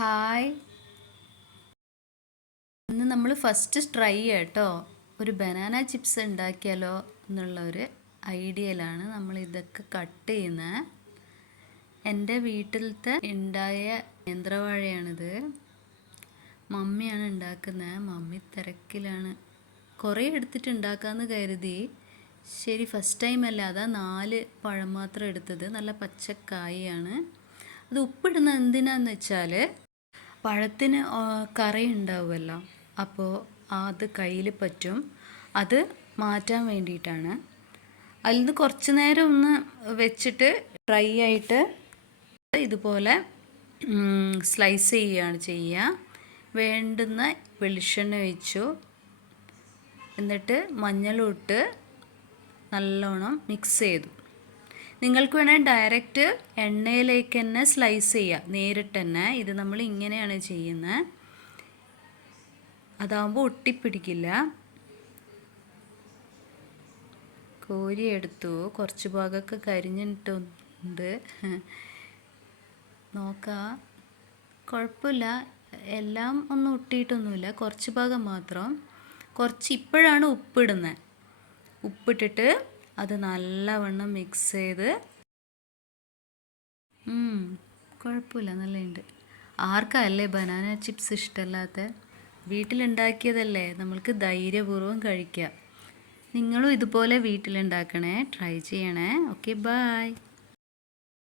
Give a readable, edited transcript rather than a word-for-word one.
Hi. ഇന്ന് നമ്മൾ first try കേട്ടോ ഒരു ബനാന ചിപ്സ് ഉണ്ടാക്കിയാലോ എന്നുള്ള ഒരു ഐഡിയയിലാണ് നമ്മൾ ഇതൊക്കെ കട്ട് ചെയ്യുന്നത്. എൻ്റെ വീട്ടിലത്തെ ഉണ്ടായ നേന്ത്രവാഴയാണിത്. മമ്മിയാണ് ഉണ്ടാക്കുന്നത്. മമ്മി തിരക്കിലാണ്. കുറേ എടുത്തിട്ട് ഉണ്ടാക്കാമെന്ന് കരുതി. ശരി, ഫസ്റ്റ് ടൈം അല്ല, അതാ 4 പഴം മാത്രം എടുത്തത്. നല്ല പച്ചക്കായാണ്. അത് ഉപ്പിടുന്നത് എന്തിനാന്ന് വെച്ചാൽ പഴത്തിന് കറി ഉണ്ടാവുമല്ലോ, അപ്പോൾ അത് കയ്യിൽ പറ്റും. അത് മാറ്റാൻ വേണ്ടിയിട്ടാണ്. അതിൽ നിന്ന് കുറച്ച് നേരം ഒന്ന് വെച്ചിട്ട് ഡ്രൈ ആയിട്ട് ഇതുപോലെ സ്ലൈസ് ചെയ്യുകയാണ് ചെയ്യുക. വേണ്ടുന്ന വെളിച്ചെണ്ണ ഒഴിച്ചു, എന്നിട്ട് മഞ്ഞളും ഇട്ട് നല്ലോണം മിക്സ് ചെയ്തു. നിങ്ങൾക്ക് വേണമെങ്കിൽ ഡയറക്റ്റ് എണ്ണയിലേക്ക് തന്നെ സ്ലൈസ് ചെയ്യുക, നേരിട്ട് തന്നെ. ഇത് നമ്മൾ ഇങ്ങനെയാണ് ചെയ്യുന്നത്, അതാകുമ്പോൾ ഒട്ടിപ്പിടിക്കില്ല. കോരിയെടുത്തു. കുറച്ച് ഭാഗമൊക്കെ കരിഞ്ഞിട്ടുണ്ട്. നോക്കാം, കുഴപ്പമില്ല. എല്ലാം ഒന്നും ഒട്ടിയിട്ടൊന്നുമില്ല, കുറച്ച് ഭാഗം മാത്രം. ഇപ്പോഴാണ് ഉപ്പിടുന്നത്. ഉപ്പിട്ടിട്ട് അത് നല്ലവണ്ണം മിക്സ് ചെയ്ത്, കുഴപ്പമില്ല, നല്ലതുണ്ട്. ആർക്കല്ലേ ബനാന ചിപ്സ് ഇഷ്ടമല്ലാത്ത? വീട്ടിലുണ്ടാക്കിയതല്ലേ, നമ്മൾക്ക് ധൈര്യപൂർവ്വം കഴിക്കാം. നിങ്ങളും ഇതുപോലെ വീട്ടിലുണ്ടാക്കണേ, ട്രൈ ചെയ്യണേ. Okay, by.